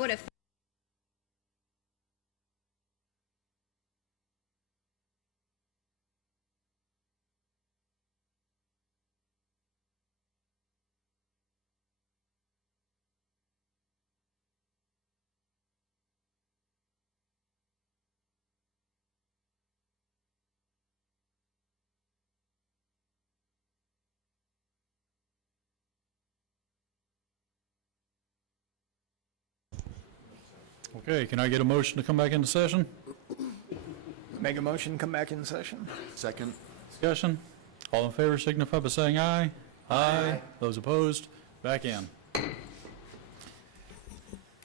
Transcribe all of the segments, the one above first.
I would have. Okay, can I get a motion to come back into session? Make a motion, come back in session. Second. Discussion? All in favor signify by saying aye. Aye. Those opposed, back in. All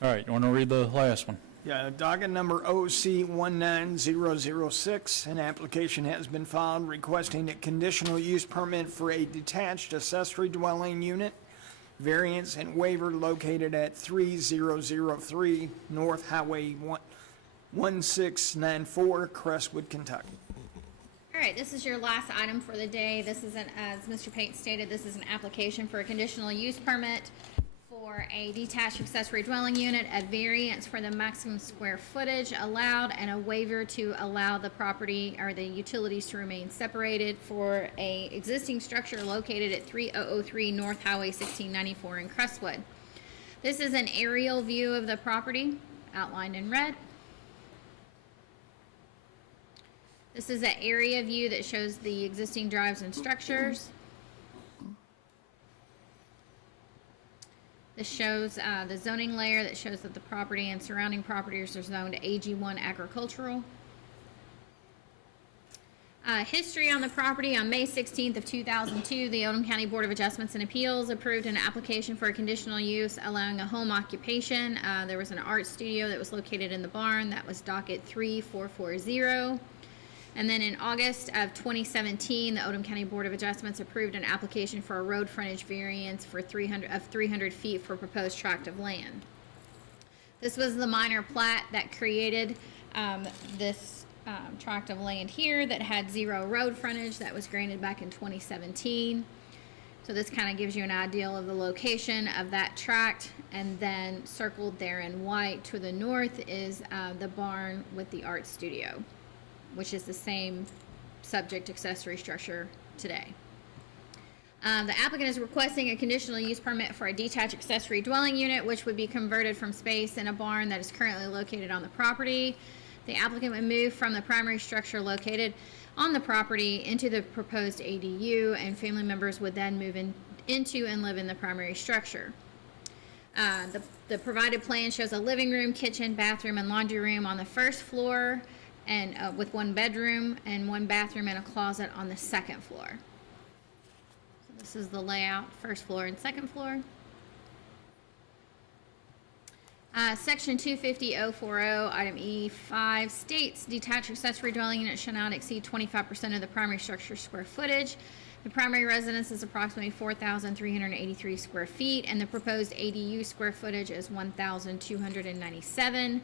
right, you want to read the last one? Yeah, docket number OC 19006, an application has been filed requesting a conditional use permit for a detached accessory dwelling unit, variance and waiver located at 3003 North Highway 1694, Crestwood, Kentucky. All right, this is your last item for the day. This is as Mr. Payton stated, this is an application for a conditional use permit for a detached accessory dwelling unit, a variance for the maximum square footage allowed, and a waiver to allow the property or the utilities to remain separated for a existing structure located at 3003 North Highway 1694 in Crestwood. This is an aerial view of the property outlined in red. This is an area view that shows the existing drives and structures. This shows the zoning layer that shows that the property and surrounding properties are zoned AG1 agricultural. History on the property: on May 16th of 2002, the Oldham County Board of Adjustments and Appeals approved an application for a conditional use allowing a home occupation. There was an art studio that was located in the barn. That was docket 3440. And then in August of 2017, the Oldham County Board of Adjustments approved an application for a road frontage variance for 300 feet for proposed tract of land. This was the minor plat that created this tract of land here that had 0 road frontage that was granted back in 2017. So this kind of gives you an idea of the location of that tract, and then circled there in white to the north is the barn with the art studio, which is the same subject accessory structure today. The applicant is requesting a conditional use permit for a detached accessory dwelling unit, which would be converted from space in a barn that is currently located on the property. The applicant would move from the primary structure located on the property into the proposed ADU, and family members would then move into and live in the primary structure. The provided plan shows a living room, kitchen, bathroom, and laundry room on the first floor, and with 1 bedroom and 1 bathroom and a closet on the second floor. So this is the layout, first floor and second floor. Section 250.040, item E5 states detached accessory dwelling unit shall not exceed 25% of the primary structure square footage. The primary residence is approximately 4,383 square feet, and the proposed ADU square footage is 1,297.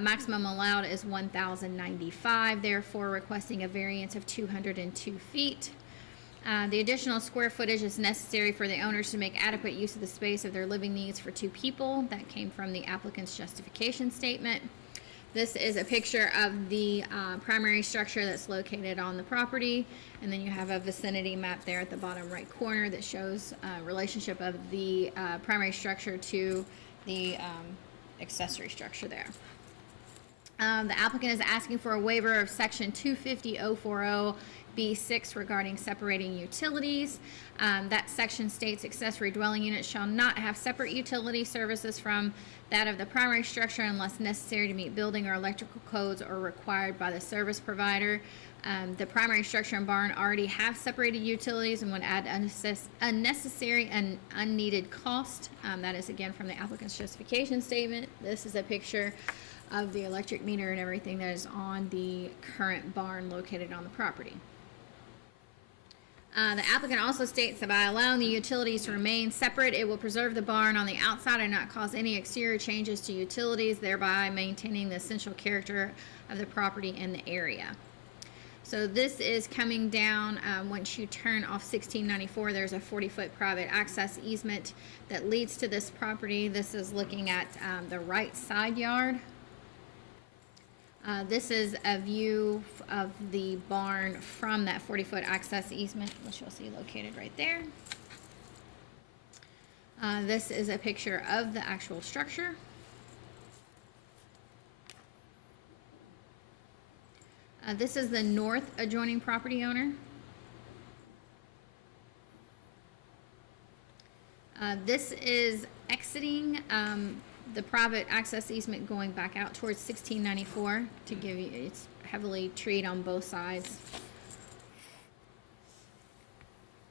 Maximum allowed is 1,095, therefore requesting a variance of 202 feet. The additional square footage is necessary for the owners to make adequate use of the space of their living needs for 2 people. That came from the applicant's justification statement. This is a picture of the primary structure that's located on the property, and then you have a vicinity map there at the bottom right corner that shows relationship of the primary structure to the accessory structure there. The applicant is asking for a waiver of section 250.040 B6 regarding separating utilities. That section states accessory dwelling units shall not have separate utility services from that of the primary structure unless necessary to meet building or electrical codes or required by the service provider. The primary structure and barn already have separated utilities and would add unnecessary and unneeded cost. That is again from the applicant's justification statement. This is a picture of the electric meter and everything that is on the current barn located on the property. The applicant also states that by allowing the utilities to remain separate, it will preserve the barn on the outside and not cause any exterior changes to utilities, thereby maintaining the essential character of the property in the area. So this is coming down, once you turn off 1694, there's a 40-foot private access easement that leads to this property. This is looking at the right side yard. This is a view of the barn from that 40-foot access easement, which you'll see located right there. This is a picture of the actual structure. This is the north adjoining property owner. This is exiting the private access easement going back out towards 1694 to give you, it's heavily treed on both sides.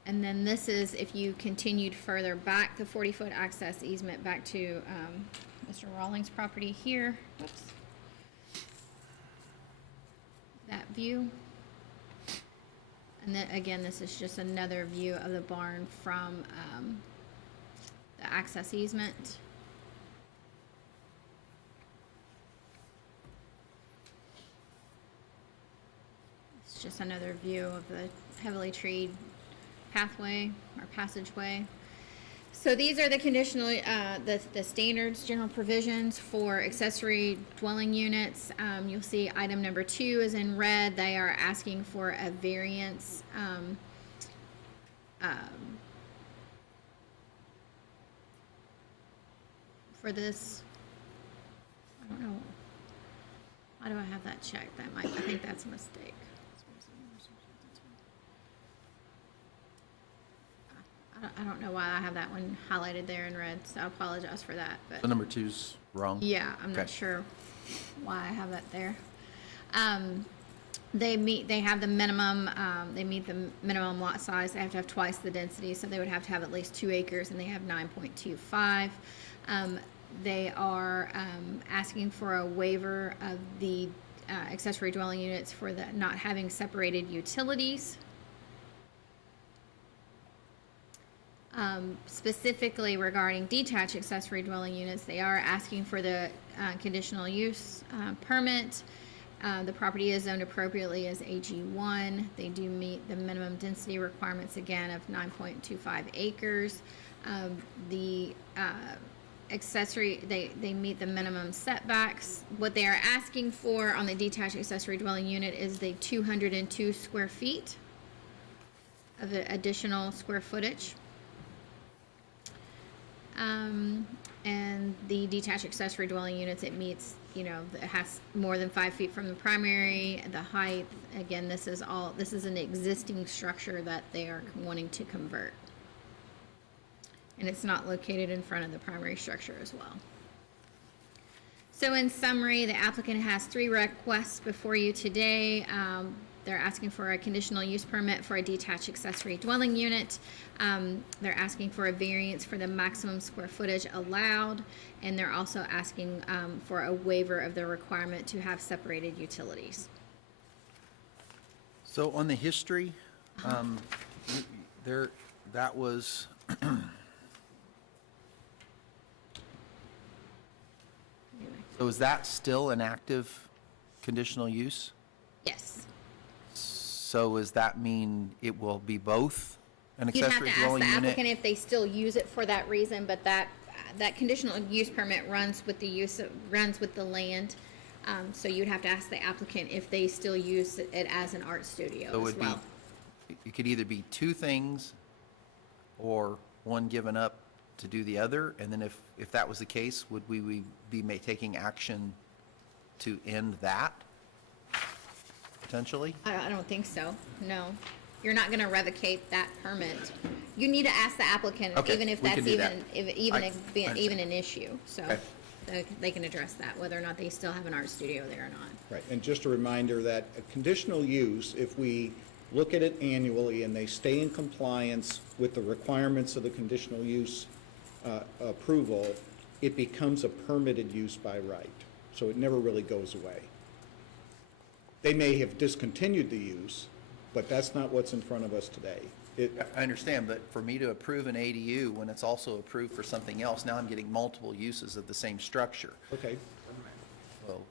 And then this is if you continued further back, the 40-foot access easement back to Mr. Rawlings' property here. Whoops. That view. And then again, this is just another view of the barn from the access easement. It's just another view of the heavily treed pathway or passageway. So these are the conditional, the standards, general provisions for accessory dwelling units. You'll see item number 2 is in red. They are asking for a variance for this. I don't know. Why do I have that checked? I think that's a mistake. I don't know why I have that one highlighted there in red, so I apologize for that. But So number 2's wrong? yeah, I'm not Okay. sure why I have that there. They have the minimum, they meet the minimum lot size. They have to have twice the density, so they would have to have at least 2 acres, and they have 9.25. They are asking for a waiver of the accessory dwelling units for the not having separated utilities. Specifically regarding detached accessory dwelling units, they are asking for the conditional use permit. The property is zoned appropriately as AG1. They do meet the minimum density requirements again of 9.25 acres. The accessory, they meet the minimum setbacks. What they are asking for on the detached accessory dwelling unit is the 202 square feet of additional square footage. And the detached accessory dwelling units, it meets, it has more than 5 feet from the primary. The height, again, this is an existing structure that they are wanting to convert. And it's not located in front of the primary structure as well. So in summary, the applicant has 3 requests before you today. They're asking for a conditional use permit for a detached accessory dwelling unit. They're asking for a variance for the maximum square footage allowed, and they're also asking for a waiver of the requirement to have separated utilities. So on the history, that was, so is that still an active conditional use? Yes. So does that mean it will be both an You'd have accessory to ask dwelling the unit? applicant if they still use it for that reason, but that conditional use permit runs with the land. So you'd have to ask the applicant if they still use it as an art studio So it as would well. it could either be 2 things or one given up to do the other, and then if that was the case, would we be taking action to end that potentially? I don't think so, no. You're not gonna revocate that permit. You need to ask the applicant, Okay, even if we that's can do that. even an issue. So Okay. they can address that, whether or not they still have an art studio there or not. Right, and just a reminder that a conditional use, if we look at it annually and they stay in compliance with the requirements of the conditional use approval, it becomes a permitted use by right. So it never really goes away. They may have discontinued the use, but that's not what's in front of us today. I understand, but for me to approve an ADU when it's also approved for something else, now I'm getting multiple uses of the same structure. Okay, Well,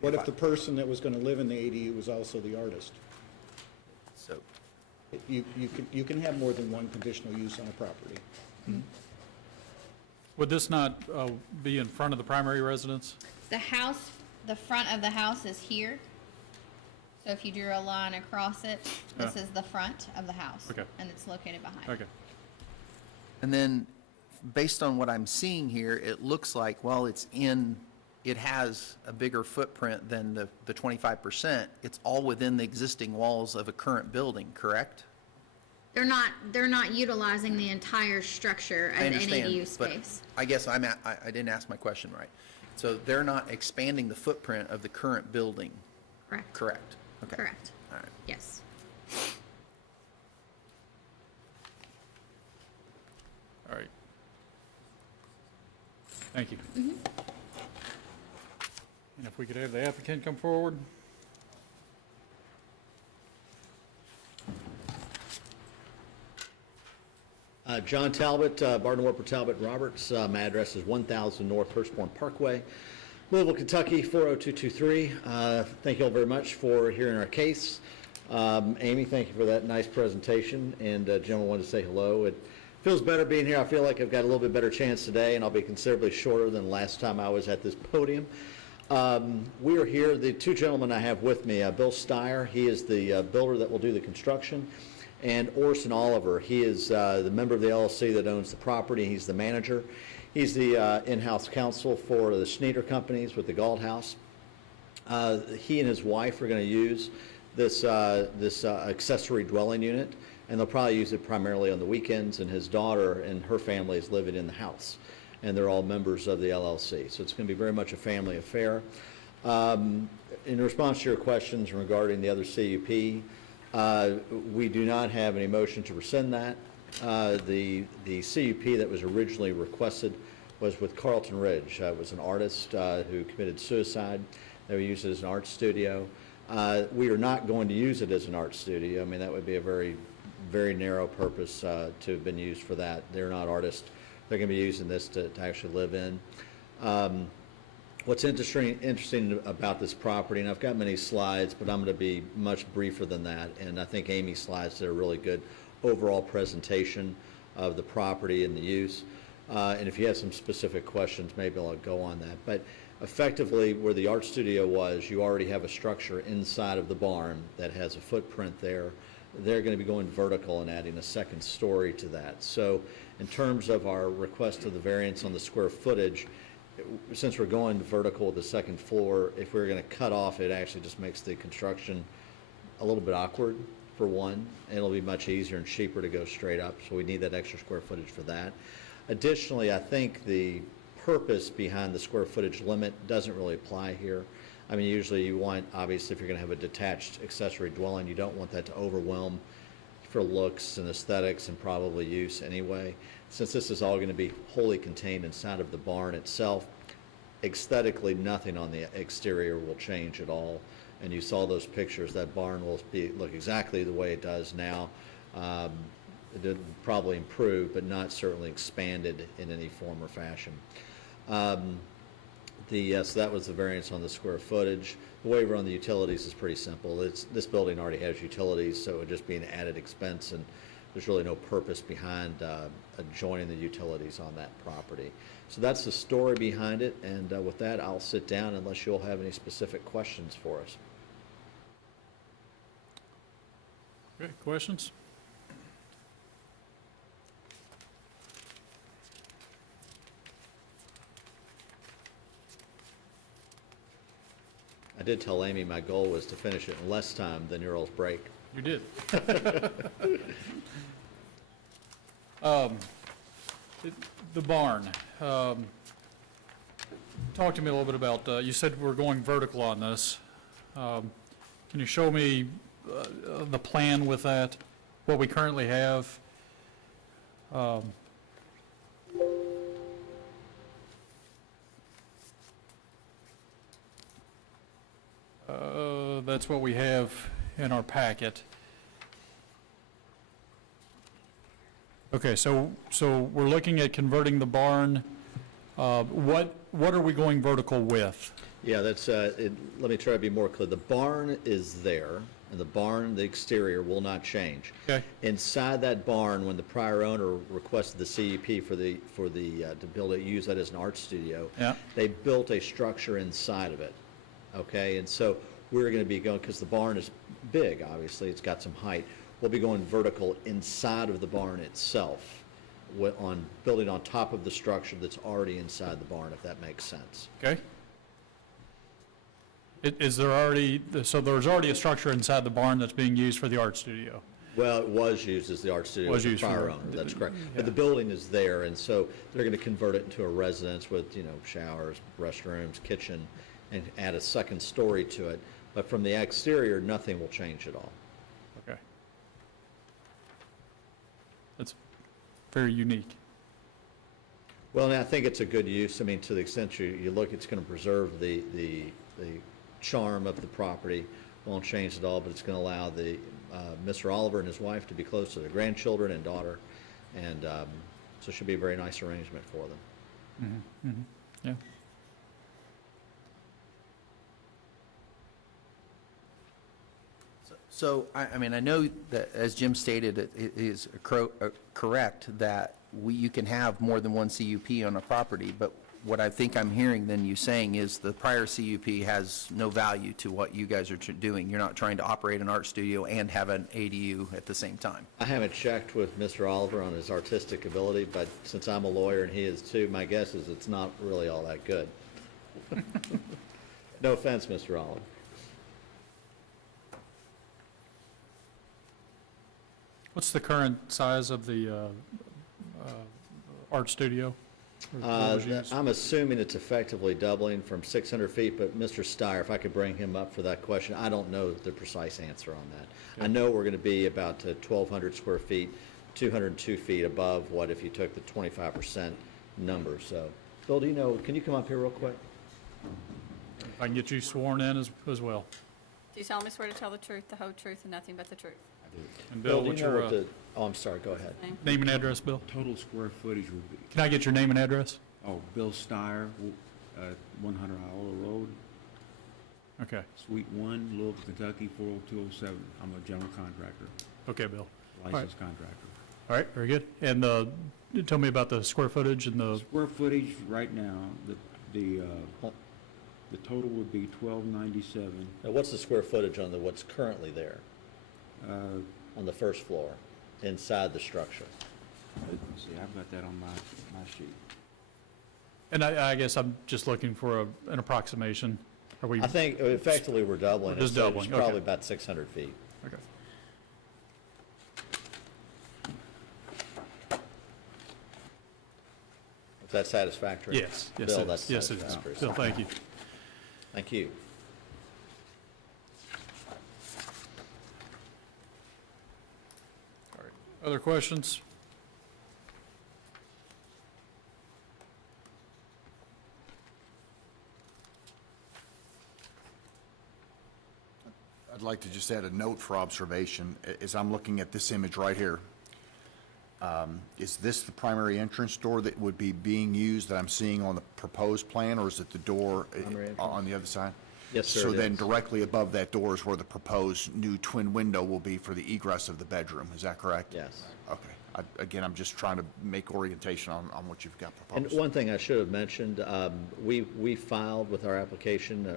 what if the person that was going to live in the ADU was also the artist? So, You can have more than one conditional use on a property. Would this not be in front of the primary residence? The house, the front of the house is here. So if you drew a line across it, this is the front of the house. Okay. And it's located behind. Okay. and then, based on what I'm seeing here, it looks like, well, it has a bigger footprint than the 25%. It's all within the existing walls of a current building, correct? They're not utilizing the entire structure I as understand, any use but space. I guess I didn't ask my question right. So they're not expanding the footprint of the current building, Correct. correct? Okay. Correct. All right. Yes. All right. Thank you. And if we could have the applicant come forward? John Talbot, Barton Warper Talbot Roberts. My address is 1000 North Hurstbourne Parkway, Louisville, Kentucky, 40223. Thank you all very much for hearing our case. Amy, thank you for that nice presentation. And Jim, I wanted to say hello. It feels better being here. I feel like I've got a little bit better chance today, and I'll be considerably shorter than last time I was at this podium. We are here, the two gentlemen I have with me, Bill Steyer, he is the builder that will do the construction, and Orson Oliver, he is the member of the LLC that owns the property. He's the manager. He's the in-house counsel for the Schneider companies with the Galt House. He and his wife are going to use this accessory dwelling unit, and they'll probably use it primarily on the weekends, and his daughter and her family is living in the house, and they're all members of the LLC. So it's going to be very much a family affair. In response to your questions regarding the other CUP, we do not have any motion to rescind that. The CUP that was originally requested was with Carlton Ridge. It was an artist who committed suicide. They were used as an art studio. We are not going to use it as an art studio. I mean, that would be a very, very narrow purpose to have been used for that. They're not artists. They're going to be using this to actually live in. What's interesting about this property, and I've got many slides, but I'm going to be much briefer than that, and I think Amy's slides did a really good overall presentation of the property and the use. And if you have some specific questions, maybe I'll go on that. But effectively, where the art studio was, you already have a structure inside of the barn that has a footprint there. They're going to be going vertical and adding a second story to that. So in terms of our request of the variance on the square footage, since we're going vertical with the second floor, if we're going to cut off, it actually just makes the construction a little bit awkward, for one. It'll be much easier and cheaper to go straight up, so we need that extra square footage for that. Additionally, I think the purpose behind the square footage limit doesn't really apply here. I mean, usually you want, obviously, if you're going to have a detached accessory dwelling, you don't want that to overwhelm for looks and aesthetics and probably use anyway. Since this is all going to be wholly contained inside of the barn itself, aesthetically, nothing on the exterior will change at all. And you saw those pictures, that barn will look exactly the way it does now. It did probably improve, but not certainly expanded in any form or fashion. So that was the variance on the square footage. The waiver on the utilities is pretty simple. This building already has utilities, so it would just be an added expense, and there's really no purpose behind joining the utilities on that property. So that's the story behind it, and with that, I'll sit down unless you'll have any specific questions for us. Okay, questions? I did tell Amy my goal was to finish it in less time than your all's break. You did. The barn. Talk to me a little bit about, you said we're going vertical on this. Can you show me the plan with that, what we currently have? That's what we have in our packet. Okay, so we're looking at converting the barn. What are we going vertical with? Yeah, that's, let me try to be more clear. The barn is there. And the barn, the exterior will not change. Okay. Inside that barn, when the prior owner requested the CUP to build it, use that as an art studio. Yeah. They built a structure inside of it, okay? And so we're gonna be going, because the barn is big, obviously, it's got some height. We'll be going vertical inside of the barn itself, building on top of the structure that's already inside the barn, if that makes sense. Okay. Is there already, so there's already a structure inside the barn that's being used for the art studio? Well, it was used as the art studio Was with the used for prior it. owner, that's correct. But the building is there, and so they're gonna convert it into a residence with, showers, restrooms, kitchen, and add a second story to it. But from the exterior, nothing will change at all. Okay. That's very unique. Well, and I think it's a good use. I mean, to the extent you look, it's gonna preserve the charm of the property. Won't change at all, but it's gonna allow Mr. Oliver and his wife to be close to their grandchildren and daughter. And, so it should be a very nice arrangement for them. Yeah. So, I mean, I know that, as Jim stated, it is correct that you can have more than one CUP on a property, but what I think I'm hearing then you saying is the prior CUP has no value to what you guys are doing. You're not trying to operate an art studio and have an ADU at the same time. I haven't checked with Mr. Oliver on his artistic ability, but since I'm a lawyer and he is too, my guess is it's not really all that good. No offense, Mr. Oliver. What's the current size of the art studio? Or what was used? I'm assuming it's effectively doubling from 600 feet, but Mr. Steyer, if I could bring him up for that question, I don't know the precise answer on that. I know we're going to be about 1,200 square feet, 202 feet above what if you took the 25% number. So, Bill, do you know, can you come up here real quick? I can get you sworn in as well. Do you solemnly swear to tell the truth, the whole truth, and nothing but the truth? And Bill, do you what's know your what oh, I'm sorry, go ahead. Name? name and address, Bill? Total square footage would be, Can I get your name and address? Bill Steyer, 100 Howell Road, Okay. Suite 1, Louisville, Kentucky, 40207. I'm a general contractor, Okay, Bill. licensed contractor. All right, very good. And tell me about the square footage and the, Square footage right now, the total would be 1297. Now, what's the square footage on what's currently there on the first floor, inside the structure? Let's see, I've got that on my sheet. and I guess I'm just looking for an approximation. Are we? I think effectively we're doubling it. Just so doubling, It's probably okay. about 600 feet. Okay. Is that satisfactory? Yes, yes, Bill, it that's is. Yes, it is. satisfactory. Bill, thank you. Thank you. All right. Other questions? I'd like to just add a note for observation. As I'm looking at this image right here, is this the primary entrance door that would be being used that I'm seeing on the proposed plan, or is it the door Primary entrance? on the other side? Yes, sir, So it then is. directly above that door is where the proposed new twin window will be for the egress of the bedroom. Is that correct? Yes. Okay. Again, I'm just trying to make orientation on what you've got And proposed. one thing I should have mentioned, we filed with our application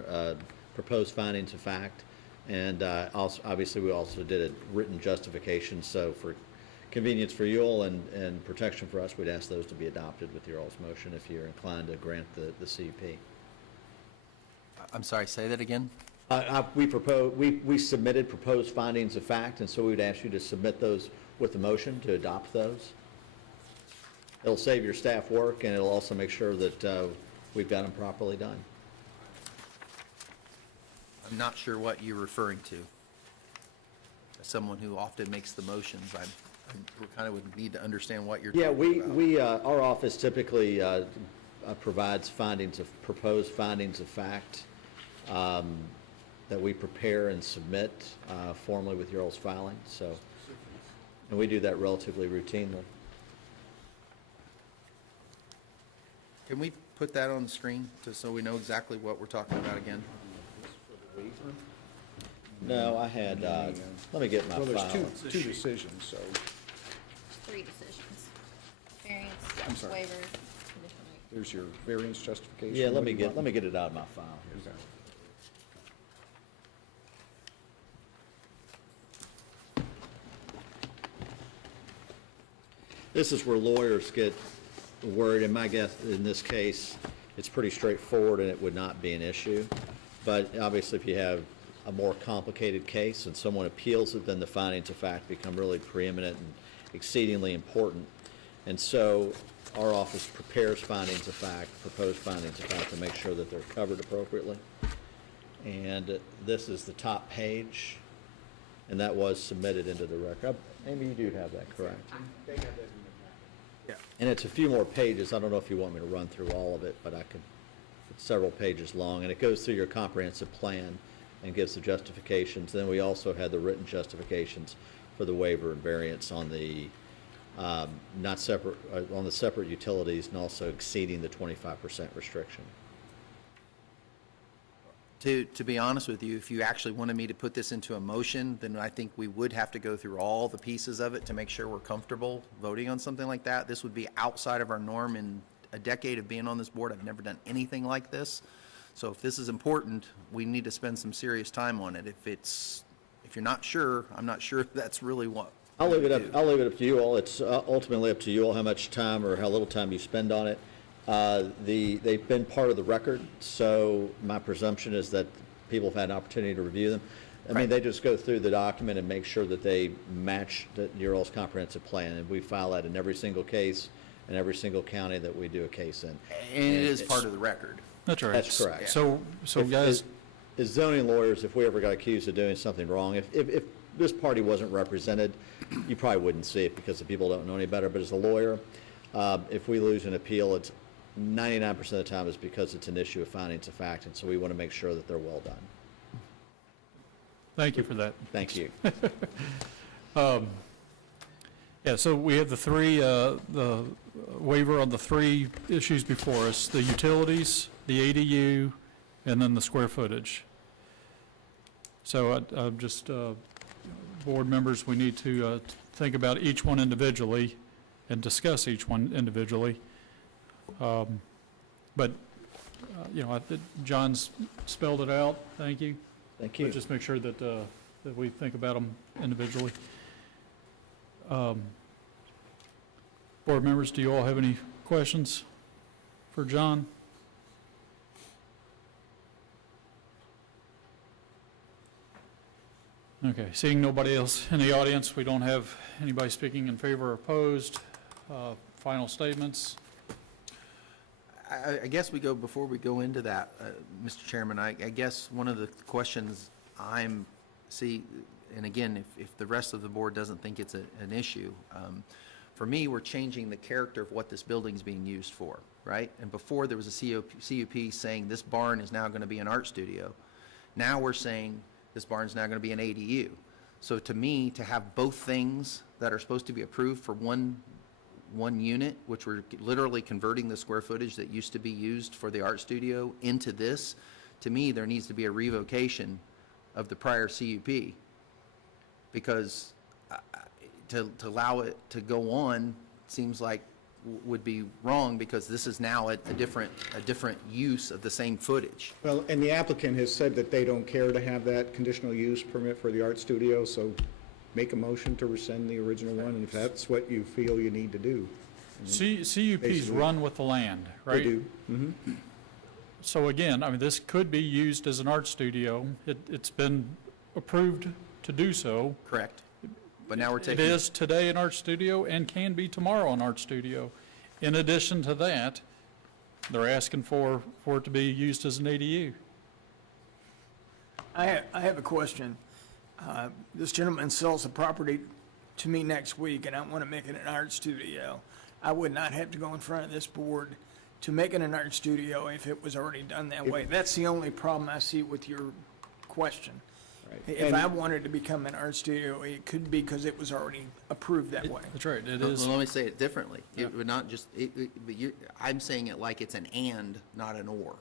proposed findings of fact, and also, obviously, we also did a written justification, so for convenience for you all and protection for us, we'd ask those to be adopted with your all's motion if you're inclined to grant the CUP. I'm sorry, say that again? We submitted proposed findings of fact, and so we'd ask you to submit those with the motion to adopt those. It'll save your staff work, and it'll also make sure that we've got them properly done. I'm not sure what you're referring to. As someone who often makes the motions, we kind of would need to understand what you're Yeah, talking about. we our office typically provides proposed findings of fact that we prepare and submit formally with your all's filing, so, and we do that relatively routinely. Can we put that on the screen, just so we know exactly what we're talking about again? No, I had, let me get my Well, there's file. two decisions, so. 3 decisions. Variance, I'm sorry. waiver, conditional use. There's your variance justification. Yeah, What let do me you get, want? let me get it out of my file here. Okay. This is where lawyers get worried, and my guess, in this case, it's pretty straightforward and it would not be an issue. But obviously, if you have a more complicated case and someone appeals it, then the findings of fact become really preeminent and exceedingly important. And so our office prepares findings of fact, proposed findings of fact, to make sure that they're covered appropriately. And this is the top page, and that was submitted into the record. Amy, you do have that, correct? And it's a few more pages. I don't know if you want me to run through all of it, but I could, it's several pages long, and it goes through your comprehensive plan and gives the justifications. Then we also had the written justifications for the waiver and variance on the not separate, on the separate utilities, and also exceeding the 25% restriction. To be honest with you, if you actually wanted me to put this into a motion, then I think we would have to go through all the pieces of it to make sure we're comfortable voting on something like that. This would be outside of our norm. In a decade of being on this board, I've never done anything like this. So if this is important, we need to spend some serious time on it. If you're not sure, I'm not sure if that's really what. I'll leave it up to you all. It's ultimately up to you all how much time or how little time you spend on it. They've been part of the record, so my presumption is that people have had an opportunity to review them. I mean, Right. they just go through the document and make sure that they match your all's comprehensive plan, and we file that in every single case in every single county that we do a case in. And it is part of the record. That's right. That's correct. So If- guys, As zoning lawyers, if we ever got accused of doing something wrong, if this party wasn't represented, you probably wouldn't see it because the people don't know any better. But as a lawyer, if we lose an appeal, it's 99% of the time is because it's an issue of findings of fact, and so we want to make sure that they're well done. thank you for that. Thank you. Yeah, so we have the waiver on the 3 issues before us, the utilities, the ADU, and then the square footage. So I'm just, board members, we need to think about each one individually and discuss each one individually. But, John's spelled it out, thank you. Thank But you. just make sure that, that we think about them individually. Board members, do you all have any questions for John? Okay, seeing nobody else in the audience, we don't have anybody speaking in favor or opposed. Final statements? I guess before we go into that, Mr. Chairman, I guess one of the questions and again, if the rest of the board doesn't think it's an issue, for me, we're changing the character of what this building's being used for, right? And before, there was a CUP saying this barn is now going to be an art studio. Now we're saying this barn's now going to be an ADU. So to me, to have both things that are supposed to be approved for one unit, which we're literally converting the square footage that used to be used for the art studio into this, to me, there needs to be a revocation of the prior CUP. Because to allow it to go on seems like would be wrong, because this is now a different use of the same footage. Well, and the applicant has said that they don't care to have that conditional use permit for the art studio, so make a motion to rescind the original one, and if that's what you feel you need to do. CUPs Basically. run with the land, right? They do. Mm-hmm. So again, I mean, this could be used as an art studio. It's been approved to do so. Correct. But now we're It taking. is today an art studio and can be tomorrow an art studio. In addition to that, they're asking for it to be used as an ADU. I have a question. This gentleman sells the property to me next week, and I want to make it an art studio. I would not have to go in front of this board to make it an art studio if it was already done that way. That's the only problem I see with your question. Right. If And- I wanted to become an art studio, it could be because it was already approved that way. That's right, it Well, is. let me say it differently. It would not just, but I'm saying it like it's an and, not an or.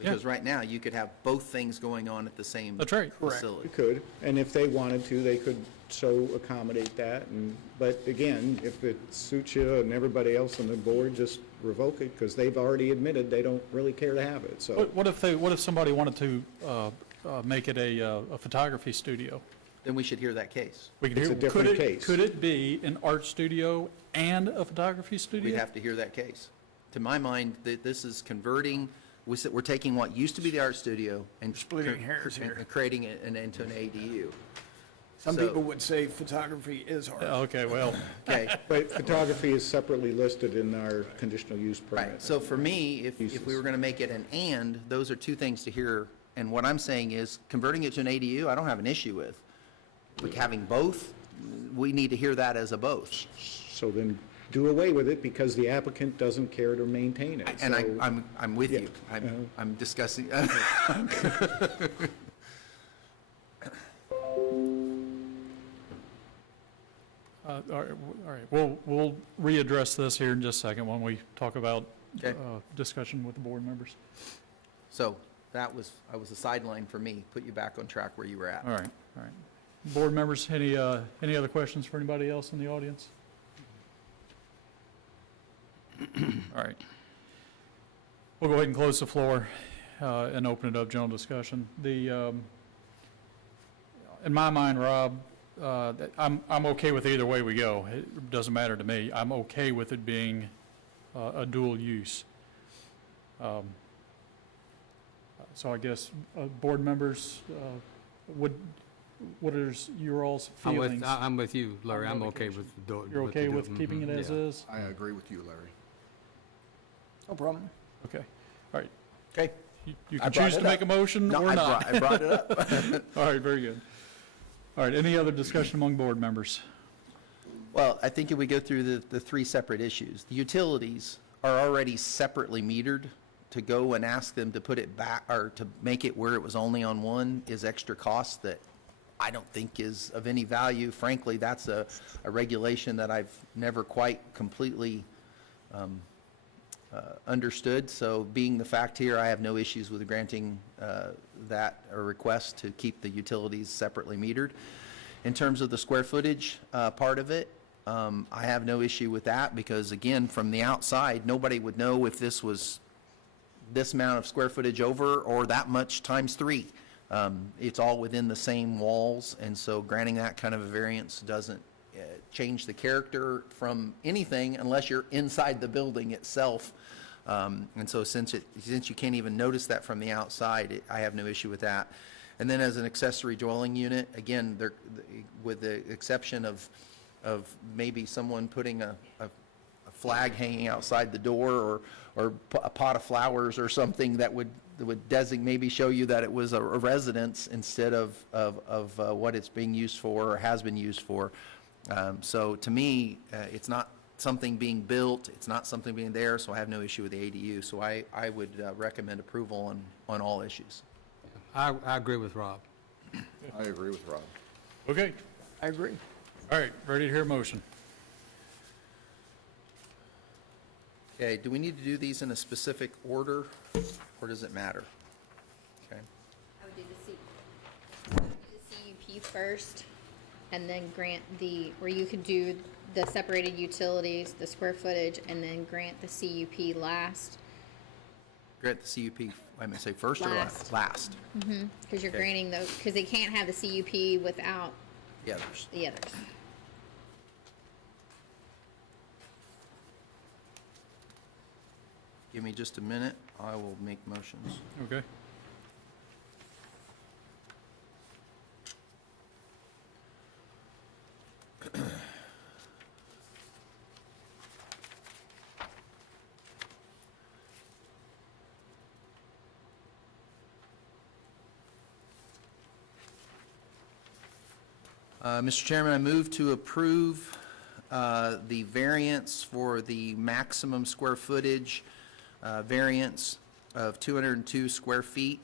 Because right now, you could have both things going on at the same That's right. facility. You could, and if they wanted to, they could so accommodate that, and, but again, if it suits you and everybody else on the board, just revoke it, because they've already admitted they don't really care to have it, so. What if somebody wanted to make it a photography studio? Then we should hear that case. We could It's hear- a different could it- case. Could it be an art studio and a photography studio? We'd have to hear that case. To my mind, this is converting, we're taking what used to be the art studio and Splitting hairs here. and creating it into an ADU. Some So- people would say photography is art. Okay, well, Okay, But photography is separately listed in our conditional use permit. right. So for me, if we Uses. were going to make it an and, those are two things to hear. And what I'm saying is, converting it to an ADU, I don't have an issue with. But having both, we need to hear that as a both. So then do away with it because the applicant doesn't care to maintain it. And So- I'm with you. Yeah. I'm discussing. all right, we'll readdress this here in just a second when we talk about Okay. discussion with the board members. So that was a sideline for me, put you back on track where you were at. All right, all right. Board members, any other questions for anybody else in the audience? All right. We'll go ahead and close the floor and open it up, general discussion. In my mind, Rob, I'm okay with either way we go. It doesn't matter to me. I'm okay with it being a dual use. So I guess, board members, what is your all's feelings? I'm with you, Larry. I'm okay Modification. with the. You're okay with keeping it as is? I agree with you, Larry. No problem. Okay, all right. Okay. You I can brought choose to it make up. a motion No, or not. I brought it up. All right, very good. All right, any other discussion among board members? Well, I think if we go through the three separate issues, the utilities are already separately metered. To go and ask them to put it back, or to make it where it was only on one, is extra cost that I don't think is of any value. Frankly, that's a regulation that I've never quite completely understood. So being the fact here, I have no issues with granting that a request to keep the utilities separately metered. In terms of the square footage part of it, I have no issue with that because, again, from the outside, nobody would know if this was this amount of square footage over or that much times 3. It's all within the same walls, and so granting that kind of a variance doesn't change the character from anything unless you're inside the building itself. And so since you can't even notice that from the outside, I have no issue with that. And then as an accessory dwelling unit, again, with the exception of maybe someone putting a flag hanging outside the door or a pot of flowers or something that would designate, maybe show you that it was a residence instead of what it's being used for or has been used for. So to me, it's not something being built, it's not something being there, so I have no issue with the ADU. So I would recommend approval on all issues. I agree with Rob. I agree with Rob. Okay, I agree. all right, ready to hear a motion? Okay, do we need to do these in a specific order, or does it matter? Okay. I would do the CUP first, and then grant where you could do the separated utilities, the square footage, and then grant the CUP last, Grant the CUP, I may say first or last? Last, because you're Okay. granting those, because they can't have the CUP without the others. the others. Give me just a minute, I will make motions. Okay. Mr. Chairman, I move to approve the variance for the maximum square footage variance of 202 square feet,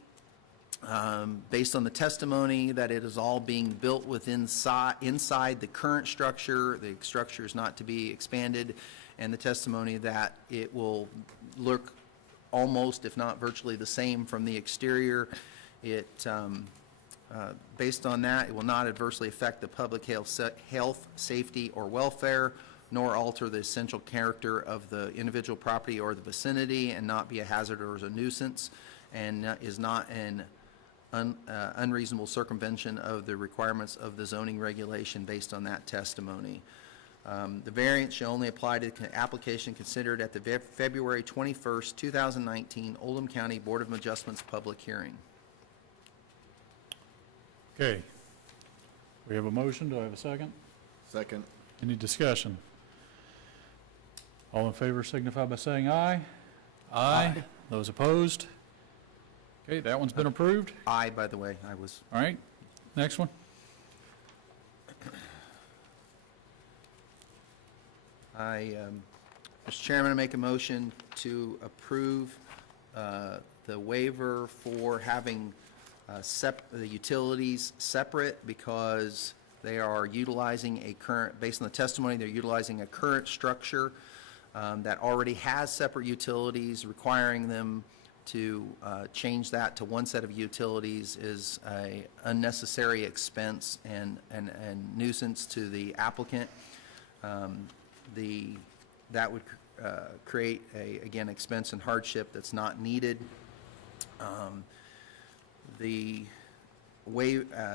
based on the testimony that it is all being built inside the current structure, the structure is not to be expanded, and the testimony that it will look almost, if not virtually, the same from the exterior. Based on that, it will not adversely affect the public health, safety, or welfare, nor alter the essential character of the individual property or the vicinity, and not be a hazard or a nuisance, and is not an unreasonable circumvention of the requirements of the zoning regulation based on that testimony. The variance shall only apply to the application considered at the February 21st, 2019 Oldham County Board of Adjustments public hearing. Okay. We have a motion. Do I have a second? Second. Any discussion? All in favor signify by saying aye. Aye. Those opposed? Okay, that one's been approved. Aye, by the way, I was. All right, next one. Mr. Chairman, I make a motion to approve the waiver for having the utilities separate because they are utilizing a current, based on the testimony, they're utilizing a current structure that already has separate utilities. Requiring them to change that to one set of utilities is a unnecessary expense and nuisance to the applicant. That would create again, expense and hardship that's not needed.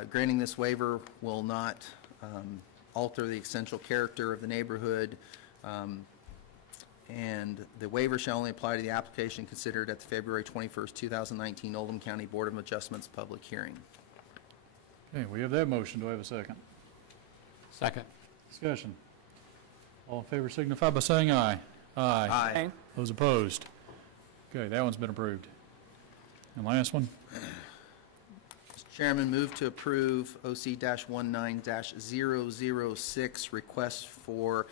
Granting this waiver will not alter the essential character of the neighborhood, and the waiver shall only apply to the application considered at the February 21st, 2019 Oldham County Board of Adjustments public hearing. Okay, we have that motion. Do I have a second? Second. Discussion. All in favor signify by saying aye. Aye. Aye. Those opposed? Okay, that one's been approved. And last one? Mr. Chairman, move to approve OC-19-006, request for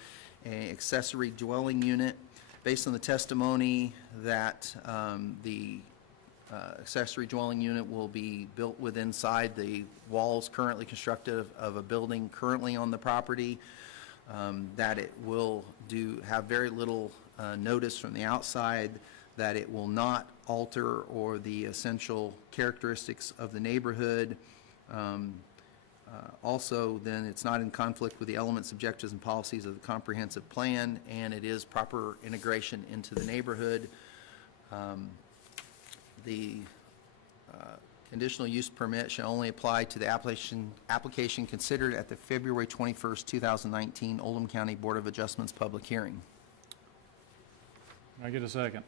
an accessory dwelling unit. Based on the testimony that the accessory dwelling unit will be built within inside the walls currently constructed of a building currently on the property, that it will have very little notice from the outside, that it will not alter or the essential characteristics of the neighborhood. Also, then it's not in conflict with the elements, objectives, and policies of the comprehensive plan, and it is proper integration into the neighborhood. The conditional use permit shall only apply to the application considered at the February 21st, 2019 Oldham County Board of Adjustments public hearing. Can I get a second?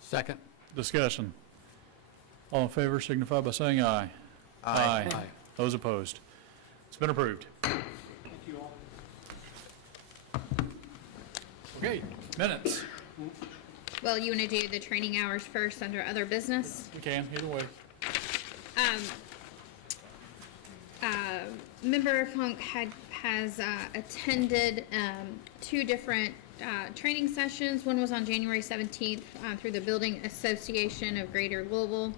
Second. Discussion. All in favor signify by saying aye. Aye. Aye. Those opposed? It's been approved. Thank you all. Okay, minutes. Well, you want to do the training hours first under other business? We can, either way. Member Funk has attended two different training sessions. One was on January 17th through the Building Association of Greater Louisville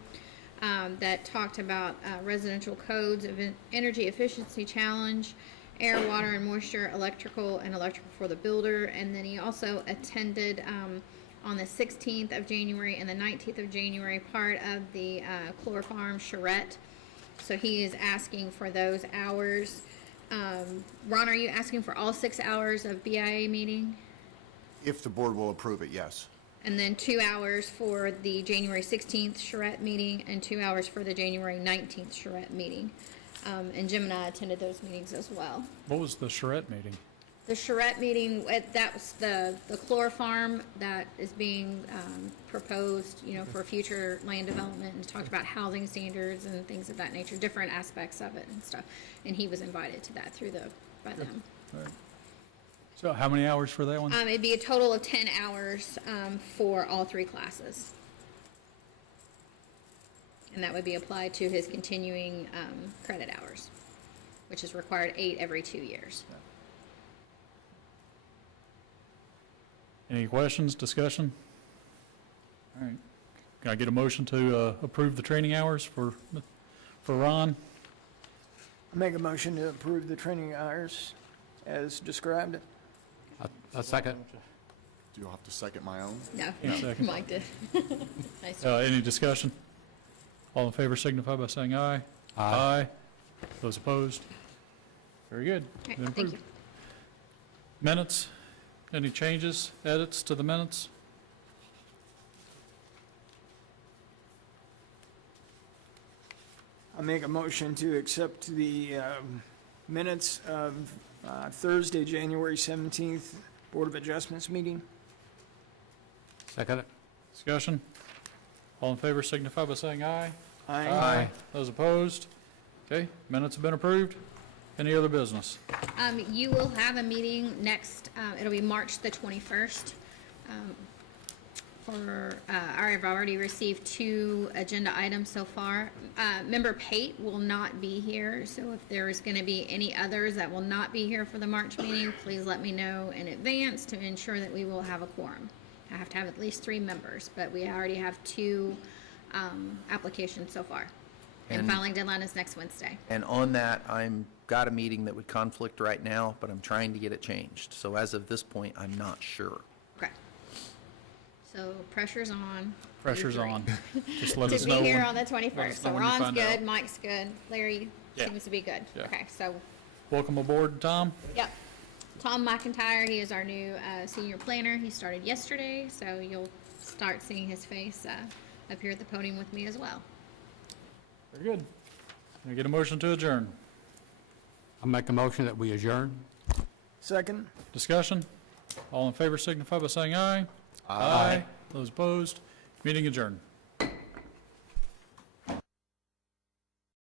that talked about residential codes of energy efficiency challenge, air, water, and moisture, electrical, and electrical for the builder. And then he also attended on the 16th of January and the 19th of January part of the Chlor Farm charrette. So he is asking for those hours. Ron, are you asking for all 6 hours of BIA meeting? If the board will approve it, yes. And then 2 hours for the January 16th charrette meeting and 2 hours for the January 19th charrette meeting. And Jim and I attended those meetings as well. What was the charrette meeting? The charrette meeting, that was the Chlor Farm that is being proposed, for future land development, and talked about housing standards and things of that nature, different aspects of it and stuff. And he was invited to that by them. All right. So how many hours for that one? It'd be a total of 10 hours for all 3 classes. And that would be applied to his continuing credit hours, which is required 8 every 2 years. Any questions, discussion? All right. Can I get a motion to approve the training hours for Ron? I make a motion to approve the training hours as described. A second. Do you have to second my own? No, second. Mike did. Nice. Any discussion? All in favor signify by saying aye. Aye. Those opposed? Very good. All right, Been thank you. approved. Minutes? Any changes, edits to the minutes? I make a motion to accept the minutes of Thursday, January 17th, Board of Adjustments meeting. Second it. Discussion? All in favor signify by saying aye. Aye. Those opposed? Okay, minutes have been approved. Any other business? You will have a meeting next, it'll be March the 21st. I've already received 2 agenda items so far. Member Pate will not be here, so if there is going to be any others that will not be here for the March meeting, please let me know in advance to ensure that we will have a quorum. I have to have at least 3 members, but we already have 2 applications so far. And And- filing deadline is next Wednesday. And on that, got a meeting that would conflict right now, but I'm trying to get it changed. So as of this point, I'm not sure. Okay. So pressure's on. Pressure's You three. on. Just let To us be know here when- on the let 21st. us know So when you Ron's find out. good, Mike's good, Larry Yeah. seems to be good. Yeah. Okay, so, Welcome aboard, Tom. yep. Tom McIntyre, he is our new senior planner. He started yesterday, so you'll start seeing his face up here at the podium with me as well. Very good. Can I get a motion to adjourn? I'll make a motion that we adjourn. Second? Discussion? All in favor signify by saying aye. Aye. Those opposed? Meeting adjourned.